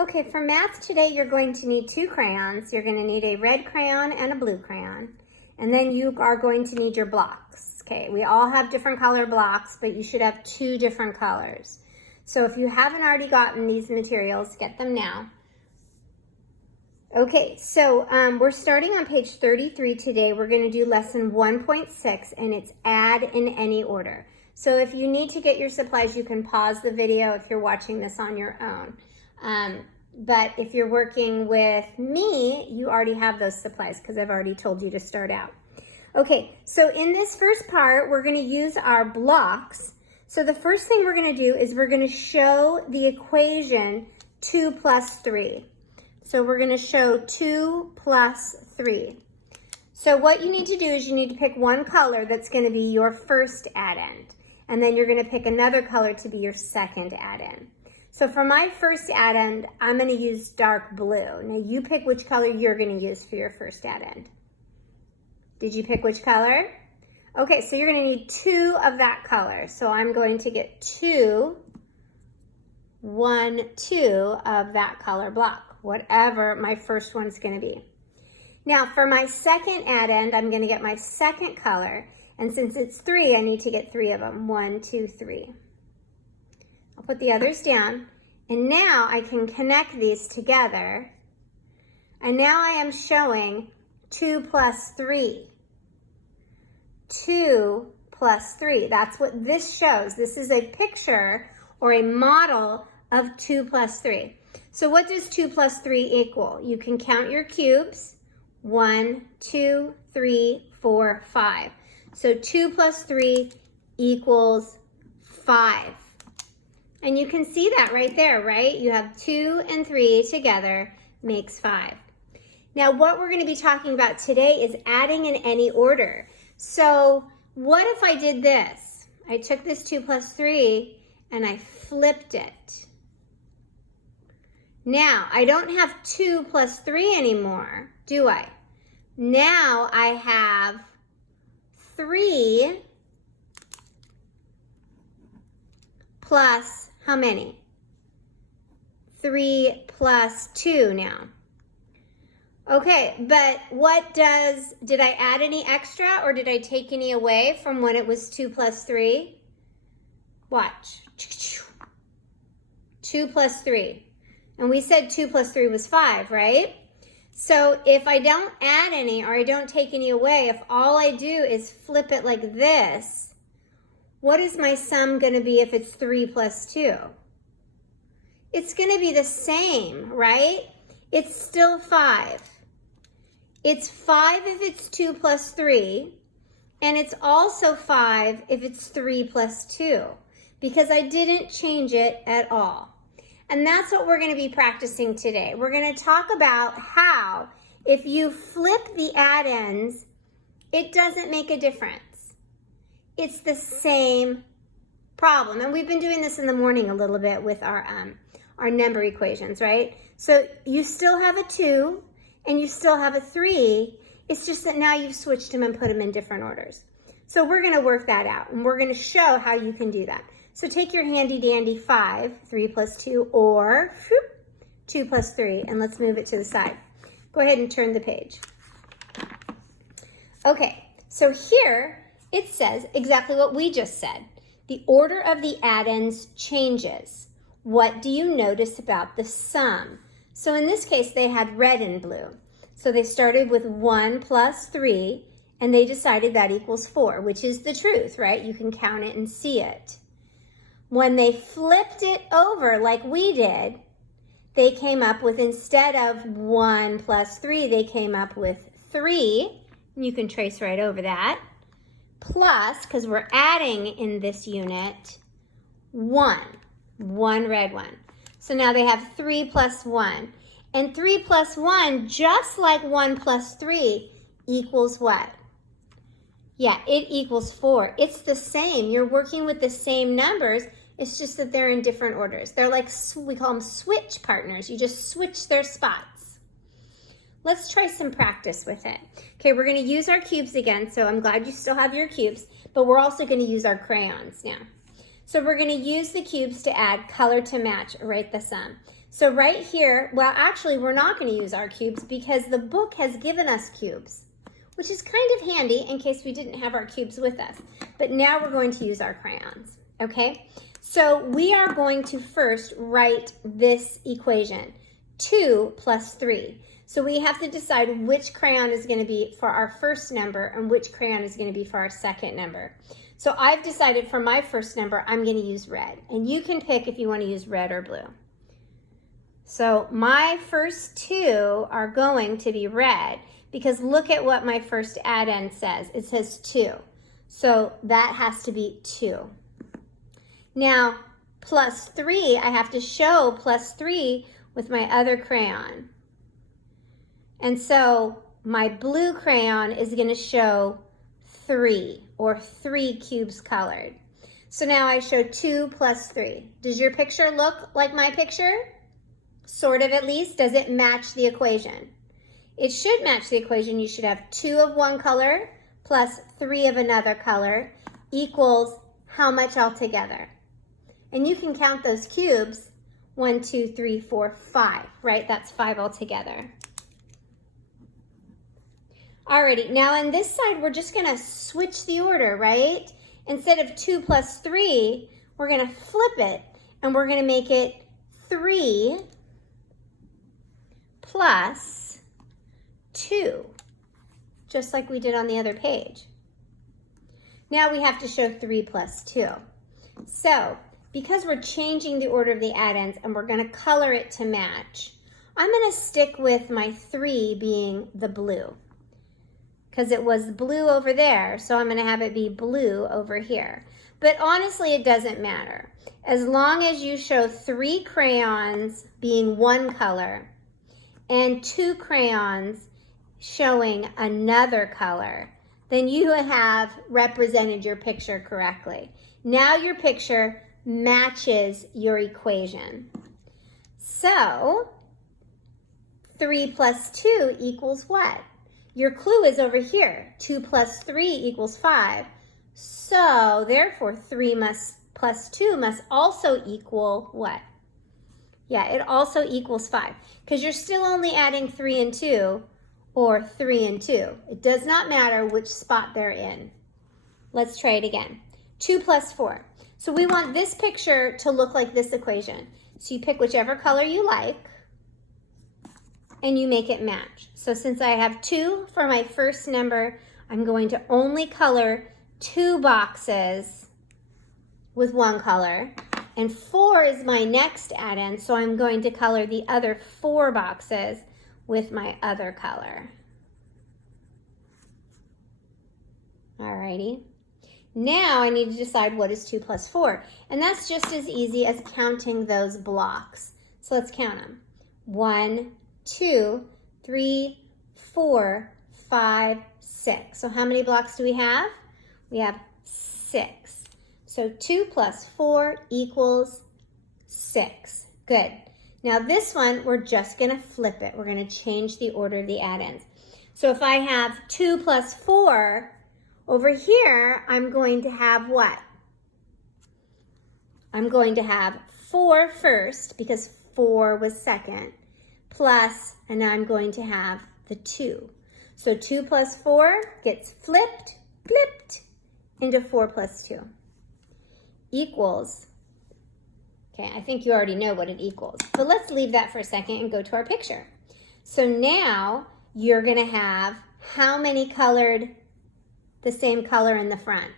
Okay, for math today, you're going to need 2 crayons. You're going to need a red crayon and a blue crayon. And then you are going to need your blocks. Okay, we all have different color blocks, but you should have 2 different colors. So if you haven't already gotten these materials, get them now. Okay, so we're starting on page 33 today. We're going to do lesson 1.6, and it's add in any order. So if you need to get your supplies, you can pause the video if you're watching this on your own. But if you're working with me, you already have those supplies because I've already told you to start out. Okay, so in this first part, we're going to use our blocks. So the first thing we're going to do is we're going to show the equation 2 plus 3. So we're going to show 2 plus 3. So what you need to do is you need to pick one color that's going to be your first addend. And then you're going to pick another color to be your second addend. So for my first addend, I'm going to use dark blue. Now you pick which color you're going to use for your first addend. Did you pick which color? Okay, so you're going to need 2 of that color. So I'm going to get 2 of that color block, whatever my first one's going to be. Now for my second addend, I'm going to get my second color. And since it's 3, I need to get 3 of them. 1, 2, 3. I'll put the others down, and now I can connect these together, and now I am showing 2 plus 3. 2 plus 3, that's what this shows. This is a picture or a model of 2 plus 3. So what does 2 plus 3 equal? You can count your cubes. 1, 2, 3, 4, 5. So 2 plus 3 equals 5. And you can see that right there, right? You have 2 and 3 together makes 5. Now what we're going to be talking about today is adding in any order. So what if I did this? I took this 2 plus 3 and I flipped it. Now I don't have 2 plus 3 anymore, do I? Now I have 3 plus how many? 3 plus 2 now. Okay, but did I add any extra or did I take any away from when it was 2 plus 3? Watch. 2 plus 3. And we said 2 plus 3 was 5, right? So if I don't add any or I don't take any away, if all I do is flip it like this, what is my sum going to be if it's 3 plus 2? It's going to be the same, right? It's still 5. It's 5 if it's 2 plus 3, and it's also 5 if it's 3 plus 2, because I didn't change it at all. And that's what we're going to be practicing today. We're going to talk about how if you flip the addends, it doesn't make a difference. It's the same problem. And we've been doing this in the morning a little bit with our number equations, right? So you still have a 2 and you still have a 3. It's just that now you've switched them and put them in different orders. So we're going to work that out, and we're going to show how you can do that. So take your handy dandy 5, 3 plus 2, or 2 plus 3, and let's move it to the side. Go ahead and turn the page. Okay, so here it says exactly what we just said. The order of the addends changes. What do you notice about the sum? So in this case, they had red and blue. So they started with 1 plus 3, and they decided that equals 4, which is the truth, right? You can count it and see it. When they flipped it over like we did, they came up with, instead of 1 plus 3, they came up with 3. You can trace right over that. Plus, because we're adding in this unit, 1 red one. So now they have 3 plus 1. And 3 plus 1, just like 1 plus 3, equals what? Yeah, it equals 4. It's the same. You're working with the same numbers. It's just that they're in different orders. They're like, we call them switch partners. You just switch their spots. Let's try some practice with it. Okay, we're going to use our cubes again, so I'm glad you still have your cubes, but we're also going to use our crayons now. So we're going to use the cubes to add color to match, write the sum. So right here, well, actually, we're not going to use our cubes because the book has given us cubes, which is kind of handy in case we didn't have our cubes with us. But now we're going to use our crayons, okay? So we are going to first write this equation, 2 plus 3. So we have to decide which crayon is going to be for our first number and which crayon is going to be for our second number. So I've decided for my first number, I'm going to use red. And you can pick if you want to use red or blue. So my first two are going to be red because look at what my first addend says. It says 2. So that has to be 2. Now, plus 3, I have to show plus 3 with my other crayon. And so my blue crayon is going to show 3, or 3 cubes colored. So now I show 2 plus 3. Does your picture look like my picture? Sort of, at least. Does it match the equation? It should match the equation. You should have 2 of one color plus 3 of another color equals how much altogether? And you can count those cubes. 1, 2, 3, 4, 5, right? That's 5 altogether. Alrighty, now on this side, we're just gonna switch the order, right? Instead of 2 plus 3, we're gonna flip it and we're gonna make it 3 plus 2, just like we did on the other page. Now we have to show 3 plus 2. So, because we're changing the order of the addends and we're gonna color it to match, I'm gonna stick with my 3 being the blue, because it was blue over there, so I'm going to have it be blue over here. But honestly, it doesn't matter. As long as you show 3 crayons being one color and 2 crayons showing another color, then you have represented your picture correctly. Now your picture matches your equation. So 3 plus 2 equals what? Your clue is over here. 2 plus 3 equals 5. So, therefore, 3 plus 2 must also equal what? Yeah, it also equals 5. Because you're still only adding 3 and 2, or 3 and 2. It does not matter which spot they're in. Let's try it again. 2 plus 4. So we want this picture to look like this equation. So you pick whichever color you like, and you make it match. So since I have 2 for my first number, I'm going to only color 2 boxes with one color. And 4 is my next addend, so I'm going to color the other 4 boxes with my other color. Alrighty. Now I need to decide what is 2 plus 4. And that's just as easy as counting those blocks. So let's count them. 1, 2, 3, 4, 5, 6. So how many blocks do we have? We have 6. So 2 plus 4 equals 6. Good. Now this one, we're just going to flip it. We're going to change the order of the addends. So if I have 2 plus 4, over here, I'm going to have what? I'm going to have 4 first because 4 was second. Plus, and now I'm going to have the 2. So 2 plus 4 gets flipped into 4 plus 2. Equals, okay, I think you already know what it equals. But let's leave that for a second and go to our picture. So now you're going to have how many colored the same color in the front?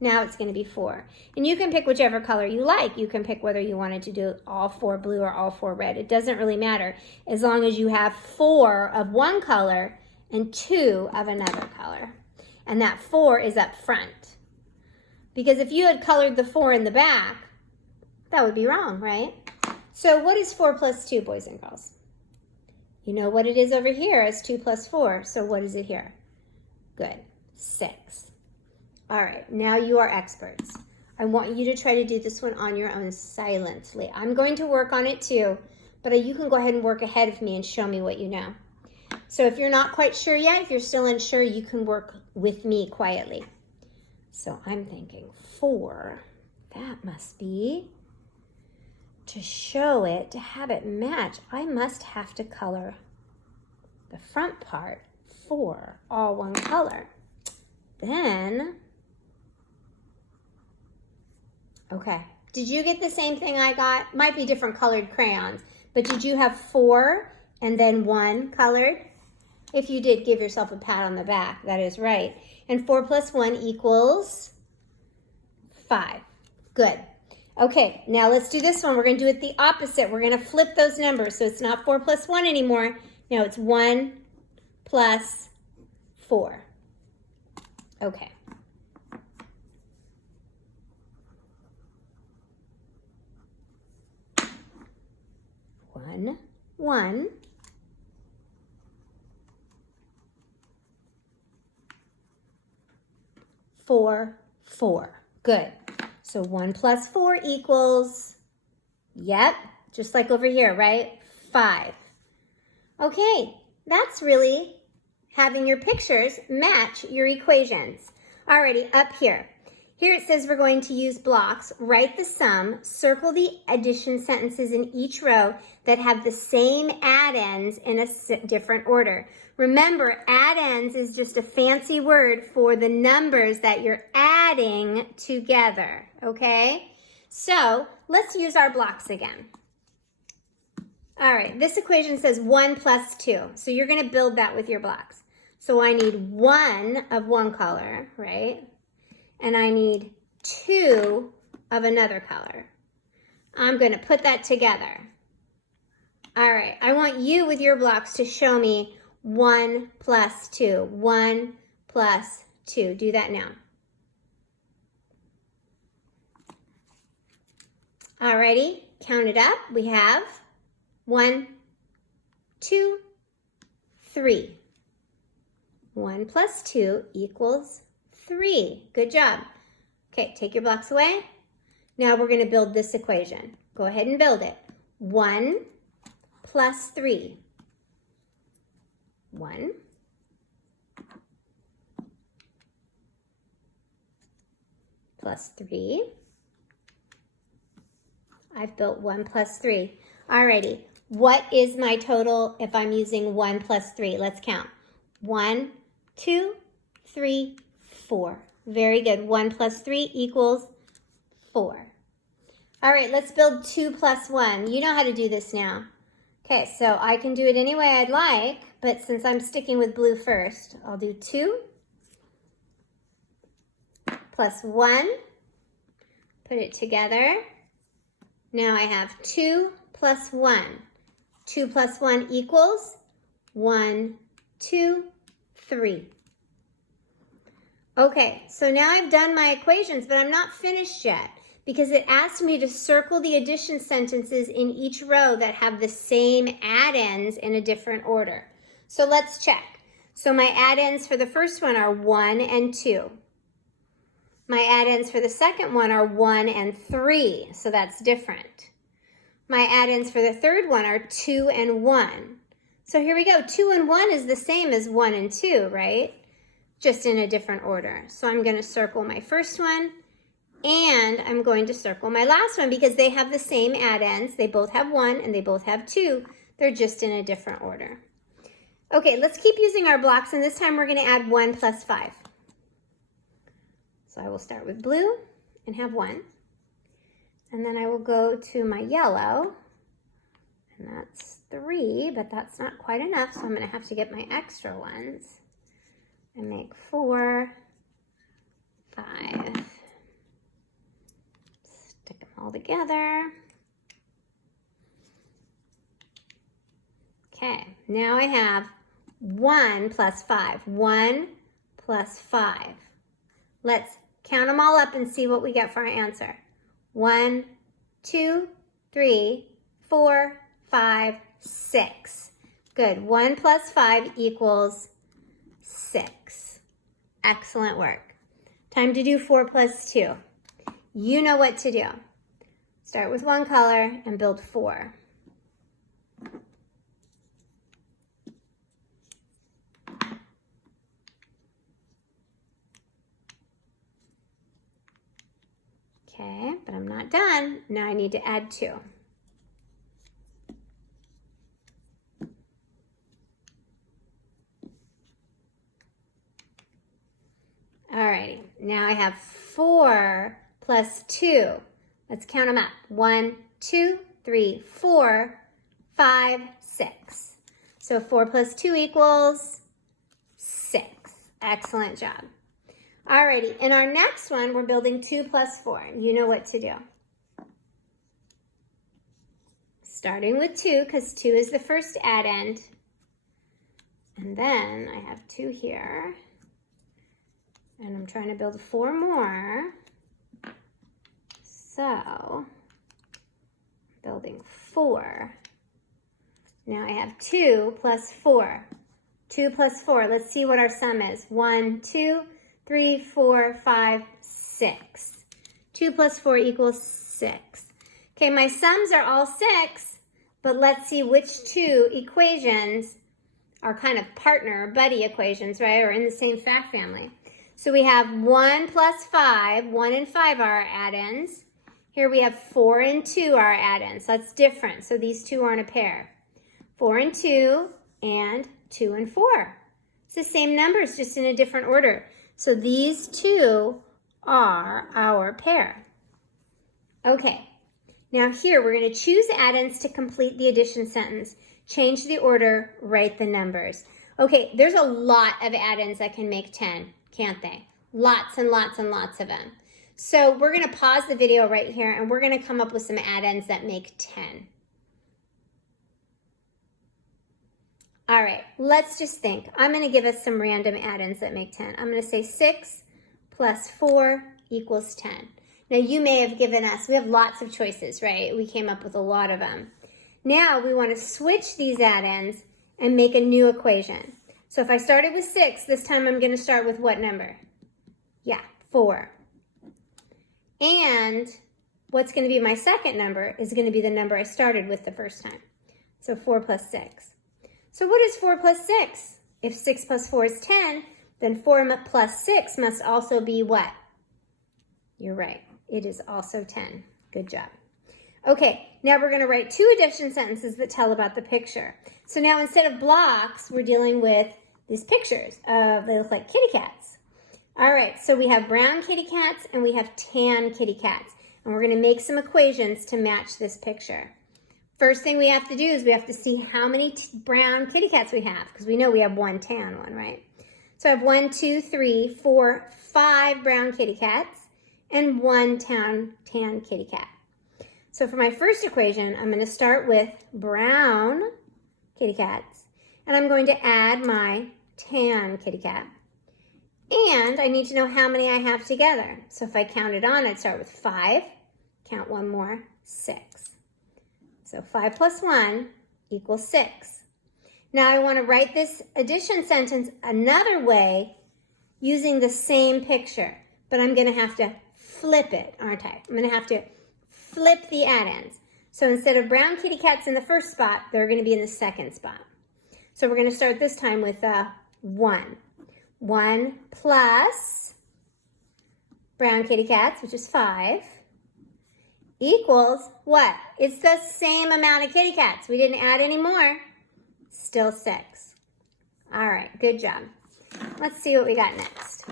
Now it's going to be 4. And you can pick whichever color you like. You can pick whether you wanted to do all 4 blue or all 4 red. It doesn't really matter as long as you have 4 of one color and 2 of another color. And that 4 is up front. Because if you had colored the 4 in the back, that would be wrong, right? So what is 4 plus 2, boys and girls? You know what it is over here is 2 plus 4. So what is it here? Good. 6. All right, now you are experts. I want you to try to do this one on your own silently. I'm going to work on it too, but you can go ahead and work ahead of me and show me what you know. So if you're not quite sure yet, if you're still unsure, you can work with me quietly. So I'm thinking 4, that must be to show it, to have it match, I must have to color the front part 4, all one color. Then, okay, did you get the same thing I got? Might be different colored crayons, but did you have 4 and then 1 colored? If you did, give yourself a pat on the back. That is right. And 4 plus 1 equals 5. Good. Okay, now let's do this one. We're going to do it the opposite. We're going to flip those numbers. So it's not 4 plus 1 anymore. Now it's 1 plus 4. Okay. 1, 1. 4, 4. Good. So 1 plus 4 equals, yep, just like over here, right? 5. Okay, that's really having your pictures match your equations. Alrighty, up here. Here it says we're going to use blocks, write the sum, circle the addition sentences in each row that have the same addends in a different order. Remember, addends is just a fancy word for the numbers that you're adding together, okay? So let's use our blocks again. All right, this equation says 1 plus 2. So you're going to build that with your blocks. So I need 1 of one color, right? And I need 2 of another color. I'm going to put that together. All right, I want you with your blocks to show me 1 plus 2. 1 plus 2. Do that now. Alrighty, count it up. We have 1, 2, 3. 1 plus 2 equals 3. Good job. Okay, take your blocks away. Now we're going to build this equation. Go ahead and build it. 1 plus 3. 1 plus 3. I've built 1 plus 3. Alrighty, what is my total if I'm using 1 plus 3? Let's count. 1, 2, 3, 4. Very good. 1 plus 3 equals 4. All right, let's build 2 plus 1. You know how to do this now. Okay, so I can do it any way I'd like, but since I'm sticking with blue first, I'll do 2 plus 1. Put it together. Now I have 2 plus 1. 2 plus 1 equals 1, 2, 3. Okay, so now I've done my equations, but I'm not finished yet because it asked me to circle the addition sentences in each row that have the same addends in a different order. So let's check. So my addends for the first one are 1 and 2. My addends for the second one are 1 and 3, so that's different. My addends for the third one are 2 and 1. So here we go. 2 and 1 is the same as 1 and 2, right? Just in a different order. So I'm going to circle my first one, and I'm going to circle my last one because they have the same addends. They both have 1 and they both have 2. They're just in a different order. Okay, let's keep using our blocks, and this time we're going to add 1 plus 5. So I will start with blue and have 1. And then I will go to my yellow, and that's 3, but that's not quite enough, so I'm going to have to get my extra ones and make 4, 5. Stick them all together. Okay, now I have 1 plus 5. 1 plus 5. Let's count them all up and see what we get for our answer. 1, 2, 3, 4, 5, 6. Good. 1 plus 5 equals 6. Excellent work. Time to do 4 plus 2. You know what to do. Start with one color and build 4. Okay, but I'm not done. Now I need to add 2. Now I have 4 plus 2. Let's count them up. 1, 2, 3, 4, 5, 6. So 4 plus 2 equals 6. Excellent job. Alrighty, in our next one, we're building 2 plus 4. You know what to do. Starting with 2, because 2 is the first addend. And then I have 2 here. And I'm trying to build 4 more. So, building 4. Now I have 2 plus 4. 2 plus 4. Let's see what our sum is. 1, 2, 3, 4, 5, 6. 2 plus 4 equals 6. Okay, my sums are all 6, but let's see which 2 equations are kind of partner or buddy equations, right? Or in the same fact family. So we have 1 plus 5. 1 and 5 are our addends. Here we have 4 and 2 are our addends. That's different. So these two aren't a pair. 4 and 2 and 2 and 4. It's the same numbers, just in a different order. So these two are our pair. Okay, now here we're going to choose addends to complete the addition sentence. Change the order, write the numbers. Okay, there's a lot of addends that can make 10, can't they? Lots and lots and lots of them. So we're going to pause the video right here and we're going to come up with some addends that make 10. All right, let's just think. I'm going to give us some random addends that make 10. I'm going to say 6 plus 4 equals 10. Now you may have given us, we have lots of choices, right? We came up with a lot of them. Now we want to switch these addends and make a new equation. So if I started with 6, this time I'm going to start with what number? Yeah, 4. And what's going to be my second number is going to be the number I started with the first time. So 4 plus 6. So what is 4 plus 6? If 6 plus 4 is 10, then 4 plus 6 must also be what? You're right. It is also 10. Good job. Okay, now we're going to write 2 addition sentences that tell about the picture. So now instead of blocks, we're dealing with these pictures of, they look like kitty cats. All right, so we have brown kitty cats and we have tan kitty cats. And we're going to make some equations to match this picture. First thing we have to do is we have to see how many brown kitty cats we have, because we know we have 1 tan one, right? So I have 1, 2, 3, 4, 5 brown kitty cats and 1 tan kitty cat. So for my first equation, I'm going to start with brown kitty cats, and I'm going to add my tan kitty cat. And I need to know how many I have together. So if I counted on, I'd start with 5, count 1 more, 6. So 5 plus 1 equals 6. Now I want to write this addition sentence another way using the same picture, but I'm going to have to flip it, aren't I? I'm going to have to flip the addends. So instead of brown kitty cats in the first spot, they're going to be in the second spot. So we're going to start this time with 1. 1 plus brown kitty cats, which is 5, equals what? It's the same amount of kitty cats. We didn't add any more. Still 6. All right, good job. Let's see what we got next.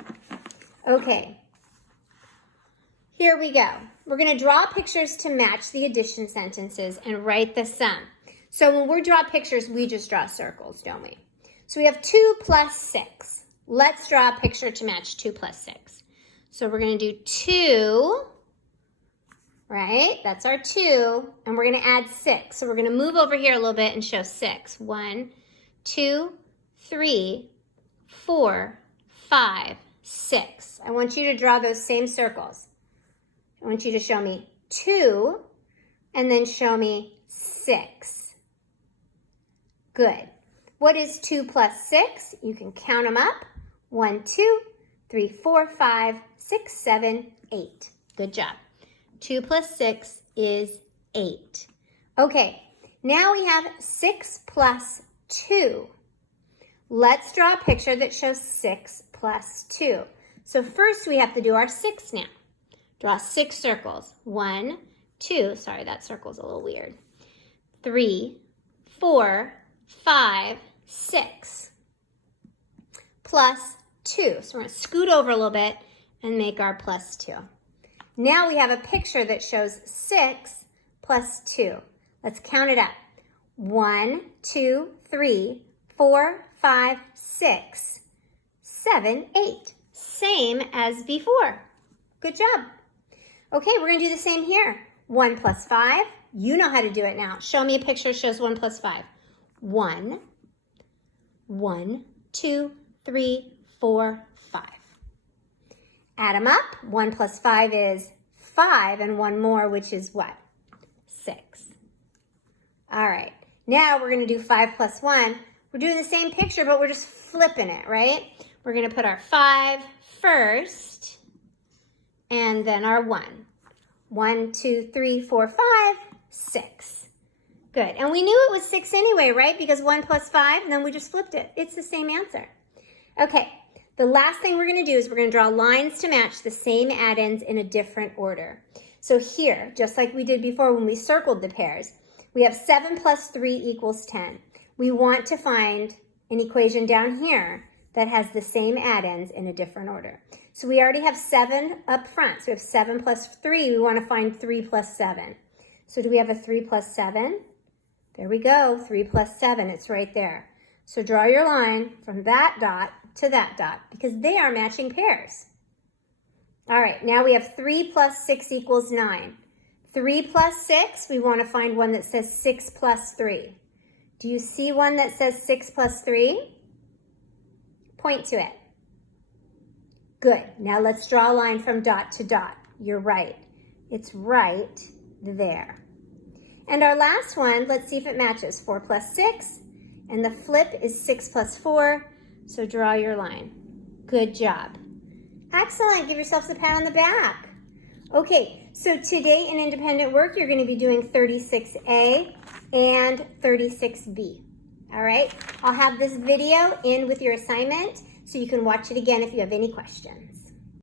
Okay, here we go. We're going to draw pictures to match the addition sentences and write the sum. So when we draw pictures, we just draw circles, don't we? So we have 2 plus 6. Let's draw a picture to match 2 plus 6. So we're going to do 2, right? That's our 2. And we're going to add 6. So we're going to move over here a little bit and show 6. 1, 2, 3, 4, 5, 6. I want you to draw those same circles. I want you to show me 2 and then show me 6. Good. What is 2 plus 6? You can count them up. 1, 2, 3, 4, 5, 6, 7, 8. Good job. 2 plus 6 is 8. Okay, now we have 6 plus 2. Let's draw a picture that shows 6 plus 2. So first we have to do our 6 now. Draw 6 circles. 1, 2, sorry, that circle's a little weird. 3, 4, 5, 6. Plus 2. So we're going to scoot over a little bit and make our plus 2. Now we have a picture that shows 6 plus 2. Let's count it up. 1, 2, 3, 4, 5, 6, 7, 8. Same as before. Good job. Okay, we're going to do the same here. 1 plus 5. You know how to do it now. Show me a picture that shows 1 plus 5. 1, 1, 2, 3, 4, 5. Add them up. 1 plus 5 is 5, and one more, which is what? 6. All right. Now we're going to do 5 plus 1. We're doing the same picture, but we're just flipping it, right? We're going to put our 5 first, and then our 1. 1, 2, 3, 4, 5, 6. Good. And we knew it was 6 anyway, right? Because 1 plus 5, and then we just flipped it. It's the same answer. Okay. The last thing we're going to do is we're going to draw lines to match the same add-ins in a different order. So here, just like we did before when we circled the pairs, we have 7 plus 3 equals 10. We want to find an equation down here that has the same add-ins in a different order. So we already have 7 up front. So we have 7 plus 3. We want to find 3 plus 7. So do we have a 3 plus 7? There we go, 3 plus 7. It's right there. So draw your line from that dot to that dot because they are matching pairs. All right, now we have 3 plus 6 equals 9. 3 plus 6, we want to find one that says 6 plus 3. Do you see one that says 6 plus 3? Point to it. Good. Now let's draw a line from dot to dot. You're right. It's right there. And our last one, let's see if it matches. 4 plus 6, and the flip is 6 plus 4. So draw your line. Good job. Excellent. Give yourselves a pat on the back. Okay, so today in independent work, you're going to be doing 36A and 36B. All right, I'll have this video in with your assignment so you can watch it again if you have any questions.